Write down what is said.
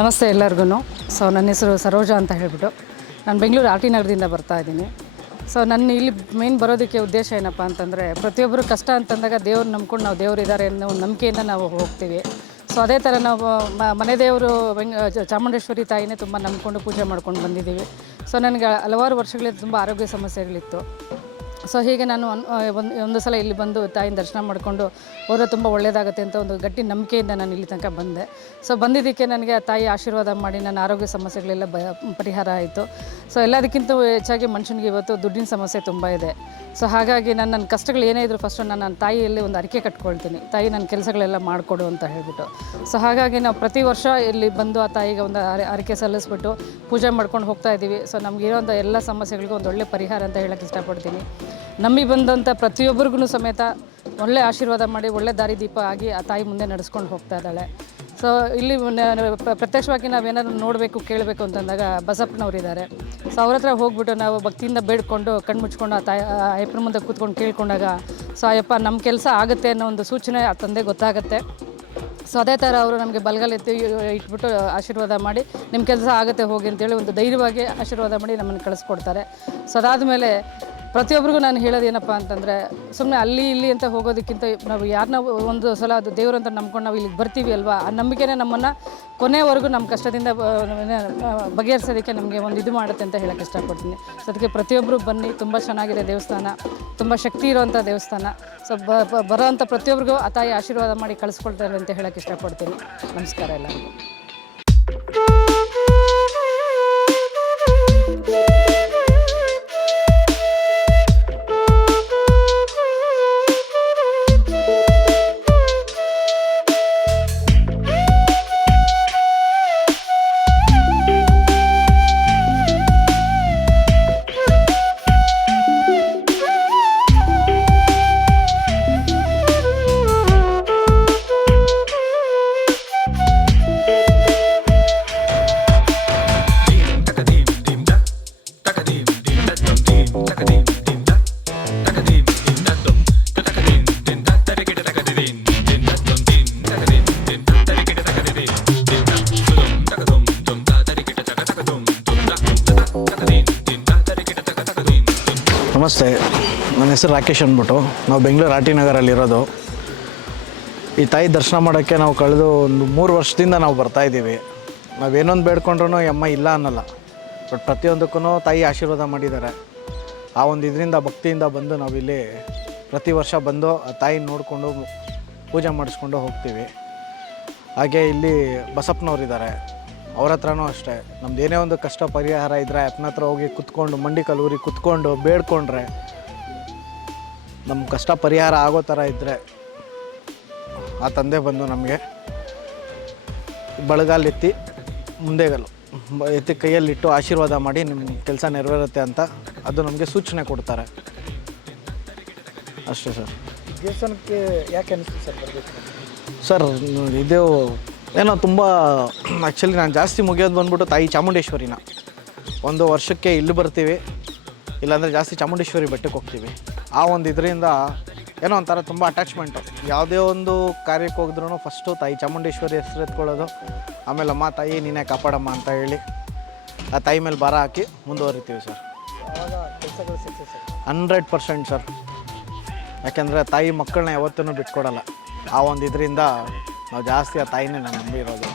ನಮಸ್ತೆ ಎಲ್ಲರಿಗೂ. ಸೊ ನನ್ನ ಹೆಸರು ಸರೋಜಾ ಅಂತ ಹೇಳಿಬಿಟ್ಟು ನಾನು ಬೆಂಗಳೂರು ಆರ್ ಟಿ ನಗರದಿಂದ ಬರ್ತಾ ಇದ್ದೀನಿ. ಸೊ ನನ್ನ ಇಲ್ಲಿ ಮೇನ್ ಬರೋದಕ್ಕೆ ಉದ್ದೇಶ ಏನಪ್ಪ ಅಂತಂದರೆ, ಪ್ರತಿಯೊಬ್ಬರು ಕಷ್ಟ ಅಂತಂದಾಗ ದೇವ್ರು ನಂಬ್ಕೊಂಡು ನಾವು ದೇವ್ರು ಇದ್ದಾರೆ ಅನ್ನೋ ಒಂದು ನಂಬಿಕೆಯಿಂದ ನಾವು ಹೋಗ್ತೀವಿ. ಸೊ ಅದೇ ಥರ ನಾವು ಮನೆ ದೇವರು ಚಾಮುಂಡೇಶ್ವರಿ ತಾಯಿನೇ ತುಂಬ ನಂಬಿಕೊಂಡು ಪೂಜೆ ಮಾಡ್ಕೊಂಡು ಬಂದಿದ್ದೀವಿ. ಸೊ ನನಗೆ ಹಲವಾರು ವರ್ಷಗಳಿಂದ ತುಂಬ ಆರೋಗ್ಯ ಸಮಸ್ಯೆಗಳಿತ್ತು. ಸೊ ಹೀಗೆ ನಾನು ಒಂದು ಒಂದು ಸಲ ಇಲ್ಲಿ ಬಂದು ತಾಯಿನ ದರ್ಶನ ಮಾಡಿಕೊಂಡು ಹೋದ್ರೆ ತುಂಬ ಒಳ್ಳೆಯದಾಗುತ್ತೆ ಅಂತ ಒಂದು ಗಟ್ಟಿ ನಂಬಿಕೆಯಿಂದ ನಾನು ಇಲ್ಲಿ ತನಕ ಬಂದೆ. ಸೊ ಬಂದಿದ್ದಕ್ಕೆ ನನಗೆ ಆ ತಾಯಿ ಆಶೀರ್ವಾದ ಮಾಡಿ ನನ್ನ ಆರೋಗ್ಯ ಸಮಸ್ಯೆಗಳೆಲ್ಲ ಬ ಪರಿಹಾರ ಆಯಿತು. ಸೊ ಎಲ್ಲದಕ್ಕಿಂತ ಹೆಚ್ಚಾಗಿ ಮನುಷ್ಯನಿಗೆ ಇವತ್ತು ದುಡ್ಡಿನ ಸಮಸ್ಯೆ ತುಂಬ ಇದೆ. ಸೊ ಹಾಗಾಗಿ ನಾನು ನನ್ನ ಕಷ್ಟಗಳು ಏನೇ ಇದ್ದರೂ ಫಸ್ಟು ನಾನು ನನ್ನ ತಾಯಿಯಲ್ಲಿ ಒಂದು ಅರಿಕೆ ಕಟ್ಕೊಳ್ತೀನಿ. ತಾಯಿ ನನ್ನ ಕೆಲಸಗಳೆಲ್ಲ ಮಾಡಿಕೊಡು ಅಂತ ಹೇಳ್ಬಿಟ್ಟು. ಸೊ ಹಾಗಾಗಿ ನಾವು ಪ್ರತಿ ವರ್ಷ ಇಲ್ಲಿ ಬಂದು ಆ ತಾಯಿಗೆ ಒಂದು ಅರೆ ಅರಿಕೆ ಸಲ್ಲಿಸ್ಬಿಟ್ಟು ಪೂಜೆ ಮಾಡ್ಕೊಂಡು ಹೋಗ್ತಾ ಇದ್ದೀವಿ. ಸೊ ನಮಗಿರೋಂಥ ಎಲ್ಲ ಸಮಸ್ಯೆಗಳಿಗೂ ಒಂದು ಒಳ್ಳೆ ಪರಿಹಾರ ಅಂತ ಹೇಳೋಕ್ಕೆ ಇಷ್ಟಪಡ್ತೀನಿ. ನಂಬಿ ಬಂದಂಥ ಪ್ರತಿಯೊಬ್ಬರಿಗೂ ಸಮೇತ ಒಳ್ಳೆ ಆಶೀರ್ವಾದ ಮಾಡಿ, ಒಳ್ಳೆ ದಾರಿದೀಪ ಆಗಿ ಆ ತಾಯಿ ಮುಂದೆ ನಡೆಸ್ಕೊಂಡು ಹೋಗ್ತಾ ಇದ್ದಾಳೆ. ಸೊ ಇಲ್ಲಿ ಪ್ರತ್ಯಕ್ಷವಾಗಿ ನಾವೇನಾದ್ರು ನೋಡಬೇಕು, ಕೇಳಬೇಕು ಅಂತಂದಾಗ ಬಸಪ್ಪನವರಿದ್ದಾರೆ ಸೊ ಅವ್ರ ಹತ್ರ ಹೋಗ್ಬಿಟ್ಟು ನಾವು ಭಕ್ತಿಯಿಂದ ಬೇಡ್ಕೊಂಡು ಕಣ್ಣು ಮುಚ್ಕೊಂಡು ಆ ತಾಯಿ ಮುಂದೆ ಕೂತ್ಕೊಂಡು ಕೇಳ್ಕೊಂಡಾಗ ಸೊ ಅಯ್ಯಪ್ಪ ನಮ್ಮ ಕೆಲಸ ಆಗುತ್ತೆ ಅನ್ನೋ ಒಂದು ಸೂಚನೆ ಆ ತಂದೆ ಗೊತ್ತಾಗುತ್ತೆ. ಸೊ ಅದೇ ಥರ ಅವರು ನಮಗೆ ಬಲಗಲೆತ್ತಿ ಇಟ್ಬಿಟ್ಟು ಆಶೀರ್ವಾದ ಮಾಡಿ ನಿಮ್ಮ ಕೆಲಸ ಆಗುತ್ತೆ, ಹೋಗಿ ಅಂತೇಳಿ ಒಂದು ಧೈರ್ಯವಾಗಿ ಆಶೀರ್ವಾದ ಮಾಡಿ ನಮ್ಮನ್ನು ಕಳಿಸ್ಕೊಡ್ತಾರೆ. ಸೊ ಅದಾದಮೇಲೆ ಪ್ರತಿಯೊಬ್ಬರಿಗೂ ನಾನು ಹೇಳೋದು ಏನಪ್ಪ ಅಂತಂದರೆ ಸುಮ್ಮನೆ ಅಲ್ಲಿ ಇಲ್ಲಿ ಅಂತ ಹೋಗೋದಕ್ಕಿಂತ ನಾವು ಯಾರನ್ನ ಒಂದು ಸಲ ಅದು ದೇವರು ಅಂತ ನಂಬ್ಕೊಂಡು ನಾವು ಇಲ್ಲಿಗೆ ಬರ್ತೀವಿ ಅಲ್ವಾ? ಆ ನಂಬಿಕೆನೇ ನಮ್ಮನ್ನು ಕೊನೆವರೆಗೂ ನಮ್ಮ ಕಷ್ಟದಿಂದ ಬಗೆಹರಿಸೋದಕ್ಕೆ ನಮಗೆ ಒಂದು ಇದು ಮಾಡುತ್ತೆ ಅಂತ ಹೇಳೋಕ್ಕೆ ಇಷ್ಟಪಡ್ತೀನಿ. ಸೊ ಅದಕ್ಕೆ ಪ್ರತಿಯೊಬ್ಬರು ಬನ್ನಿ, ತುಂಬ ಚೆನ್ನಾಗಿದೆ ದೇವಸ್ಥಾನ, ತುಂಬ ಶಕ್ತಿ ಇರೋವಂಥ ದೇವಸ್ಥಾನ. ಸೊ ಬರೋವಂಥ ಪ್ರತಿಯೊಬ್ಬರಿಗೂ ಆ ತಾಯಿ ಆಶೀರ್ವಾದ ಮಾಡಿ ಕಳಿಸ್ಕೊಳ್ತಾರೆ ಅಂತ ಹೇಳೋಕ್ಕೆ ಇಷ್ಟಪಡ್ತೀನಿ. ನಮಸ್ಕಾರ ಎಲ್ಲರಿಗೂ. ನಮಸ್ತೆ. ನನ್ನ ಹೆಸರು ರಾಕೇಶ್ ಅಂದ್ಬಿಟ್ಟು, ನಾವು ಬೆಂಗಳೂರು ಆರ್ ಟಿ ನಗರಲ್ಲಿರೋದು. ಈ ತಾಯಿ ದರ್ಶನ ಮಾಡೋಕ್ಕೆ ನಾವು ಕಳೆದು ಒಂದು ಮೂರು ವರ್ಷದಿಂದ ನಾವು ಬರ್ತಾ ಇದ್ದೀವಿ. ನಾವೇನೊಂದು ಬೇಡ್ಕೊಂಡ್ರೂ ಅಮ್ಮ ಇಲ್ಲ ಅನ್ನಲ್ಲ. ಬಟ್ ಪ್ರತಿಯೊಂದಕ್ಕೂ ತಾಯಿ ಆಶೀರ್ವಾದ ಮಾಡಿದ್ದಾರೆ. ಆ ಒಂದು ಇದರಿಂದ, ಭಕ್ತಿಯಿಂದ ಬಂದು ನಾವಿಲ್ಲಿ ಪ್ರತಿ ವರ್ಷ ಬಂದು ಆ ತಾಯಿ ನೋಡಿಕೊಂಡು ಪೂಜೆ ಮಾಡಿಸ್ಕೊಂಡು ಹೋಗ್ತೀವಿ. ಹಾಗೆ ಇಲ್ಲಿ ಬಸಪ್ಪನವ್ರಿದ್ದಾರೆ. ಅವ್ರ ಹತ್ರನೂ ಅಷ್ಟೇ. ನಮ್ದು ಏನೇ ಒಂದು ಕಷ್ಟ ಪರಿಹಾರ ಇದ್ದರೆ ಅಪ್ಪನ ಹತ್ರ ಹೋಗಿ ಕುತ್ಕೊಂಡು ಮಂಡಿ ಕಲೂರಿ ಕುತ್ಕೊಂಡು ಬೇಡ್ಕೊಂಡ್ರೆ ನಮ್ಮ ಕಷ್ಟ ಪರಿಹಾರ ಆಗೋ ಥರ ಇದ್ದರೆ ಆ ತಂದೆ ಬಂದು ನಮಗೆ ಬಳಗಾಲ್ ಎತ್ತಿ ಮುಂದೆಗಲ್ಲು. ಎತ್ತಿ ಕೈಯಲ್ಲಿಟ್ಟು ಆಶೀರ್ವಾದ ಮಾಡಿ ನಿಮ್ಮ ಕೆಲಸ ನೆರವೇರುತ್ತೆ ಅಂತ ಅದು ನಮಗೆ ಸೂಚನೆ ಕೊಡ್ತಾರೆ. ಅಷ್ಟೇ ಸರ್. ದೇವಸ್ಥಾನಕ್ಕೆ ಯಾಕೆ ಅನಿಸ್ತು ಸರ್ ಸರ್ ಇದು ಏನೋ ತುಂಬ ಆ್ಯಕ್ಚುಲಿ ನಾನು ಜಾಸ್ತಿ ಮುಗಿಯೋದು ಬಂದ್ಬಿಟ್ಟು ತಾಯಿ ಚಾಮುಂಡೇಶ್ವರಿನ. ಒಂದು ವರ್ಷಕ್ಕೆ ಇಲ್ಲಿ ಬರ್ತೀವಿ, ಇಲ್ಲಾಂದರೆ ಜಾಸ್ತಿ ಚಾಮುಂಡೇಶ್ವರಿ ಬೆಟ್ಟಕ್ಕೆ ಹೋಗ್ತೀವಿ. ಆ ಒಂದು ಇದರಿಂದ ಏನೋ ಒಂಥರ ತುಂಬ ಅಟ್ಯಾಚ್ಮೆಂಟು ಯಾವುದೇ ಒಂದು ಕಾರ್ಯಕ್ಕೆ ಹೋಗಿದ್ರು ಫಸ್ಟು ತಾಯಿ ಚಾಮುಂಡೇಶ್ವರಿ ಹೆಸರು ಎತ್ಕೊಳ್ಳೋದು. ಆಮೇಲೆ ಅಮ್ಮ, ತಾಯಿ, ನೀನೇ ಕಾಪಾಡಮ್ಮ ಅಂತ ಹೇಳಿ ಆ ತಾಯಿ ಮೇಲೆ ಭಾರ ಹಾಕಿ ಮುಂದುವರಿತೀವಿ ಸರ್ ಹಂಡ್ರೆಡ್ ಪರ್ಸೆಂಟ್ ಸರ್ ಯಾಕೆಂದರೆ ತಾಯಿ ಮಕ್ಕಳನ್ನ ಯಾವತ್ತೂ ಬಿಟ್ಕೊಡಲ್ಲ. ಆ ಒಂದು ಇದರಿಂದ ನಾವು ಜಾಸ್ತಿ ಆ ತಾಯಿನೇ ನಾನು ನಂಬಿರೋದು.